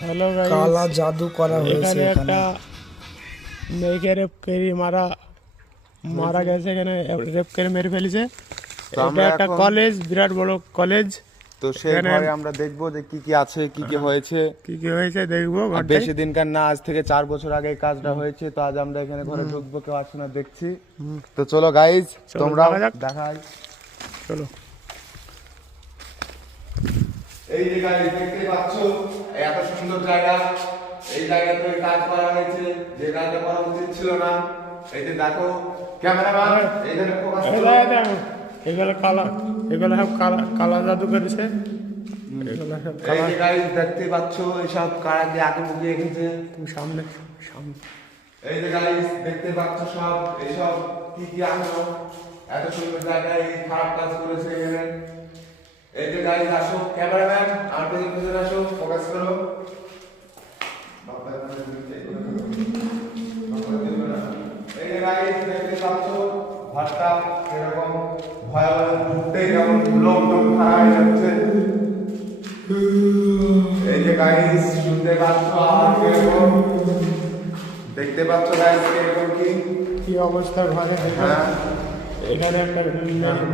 Hello guys, কালা জাদু করা হয়েছে এখানে এখানে। একটা মেয়েকে রেপ করে মারা গেছে। এখানে রেপ করে মেরে ফেলেছে। তো এটা আমরা একটা এখন কলেজ, বিরাট বড় কলেজ। তো সেই এখানে ঘরে আমরা দেখবো যে কি কি আছে, কি কি হয়েছে। কি কি হয়েছে দেখবো আর ঘরটায়। বেশি দিনকার না, আজ থেকে 4 বছর আগে এই কাজটা হয়েছে। তো আজ আমরা এখানে ঘরে ঢুকবো, কেউ আসে না দেখছি। তো চলো গাইজ, চলো, তোমরা দেখা যাক। দেখাই। চলো। এই যে গাইজ দেখতে পাচ্ছ, এত সুন্দর জায়গা। এই জায়গাতে কাজ করা হয়েছে, যে কাজটা করা উচিত ছিল না। এই যে দেখো ক্যামেরাম্যান, এইখানে ফোকাস এই করো। দেখো, এগুলো সব কালা জাদু করেছে। এগুলো সব এই যে গাইজ দেখতে পাচ্ছ, এসব কারা দিয়ে আগে মুখে রেখেছে। সামনে সামনে এই যে গাইস দেখতে পাচ্ছ, সব এইসব কি কি আসো, এত সুন্দর জায়গায় এই খারাপ কাজ করেছে এখানে। এই যে গাইস আসো, ক্যামেরাম্যান আর পেছনে আসো, ফোকাস করো। এই যে গাইস দেখতে পাচ্ছ, ঘরটা এরকম ভয়াবহ মুহূর্তে যেমন লোকজন খারাপ হয়ে যাচ্ছে। এই যে গাইস শুনতে পাচ্ছ আওয়াজ এরকম, দেখতে পাচ্ছ গাইস এরকম কি অবস্থা ঘরে। হ্যাঁ। এখানে একটা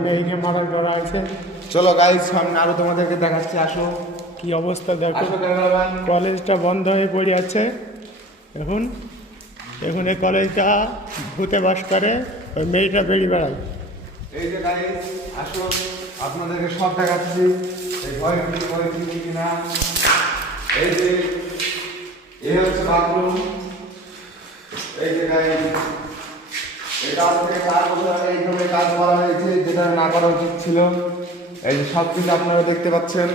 মেয়েকে মারা করা আছে। চলো গাইস, সামনে আরো তোমাদেরকে দেখাচ্ছি, আসো। কি অবস্থা দেখো, আসো ক্যামেরাম্যান। কলেজটা বন্ধ হয়ে পড়ে আছে এখন। এখন এই কলেজটা ভূতে বাস করে, ওই মেয়েটা বেরিয়ে বেড়ায়। এই যে গাইস আসো, আপনাদেরকে সব দেখাচ্ছি এই ঘরে কি হয়েছে কি না। এই যে এই হচ্ছে বাথরুম। এই যে গাইস এটা আজ থেকে 4 বছর আগে এইভাবে কাজ করা হয়েছে, যেটা না করা উচিত ছিল। এই যে সব কিছু আপনারা দেখতে পাচ্ছেন।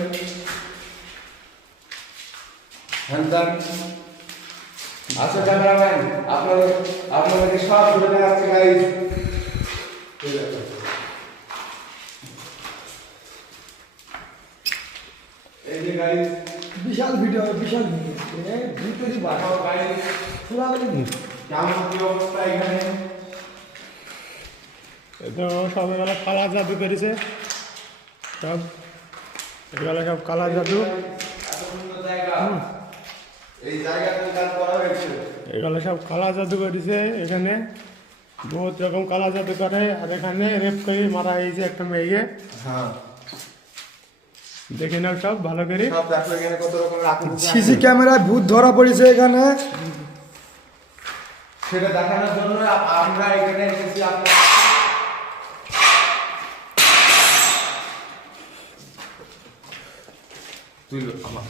হ্যান্ডান আচ্ছা ক্যামেরাম্যান, আপনাদেরকে সব ঘুরে দেখাচ্ছি গাইস। এই যে গাইস বিশাল ভিডিও, বিশাল ভিডিও। ভিডিওটি বাসাও গাইস পুরা কেমন কি অবস্থা এখানে। তো সব এগুলো কালা জাদু করেছে, সব এগুলো সব কালা জাদু। এত সুন্দর জায়গা, এই জায়গাতে কাজ করা হয়েছে। এগুলো সব কালা জাদু করেছে। এখানে বহুত রকম কালা জাদু করে। আর এখানে রেপ করে মারা হয়েছে একটা মেয়েকে। হ্যাঁ, দেখে নাও সব ভালো করে। সব দেখো এখানে কত রকমের আকৃতি আছে। সিসি ক্যামেরায় ভূত ধরা পড়েছে এখানে। সেটা দেখানোর জন্য আমরা এখানে এসেছি। তুই আমার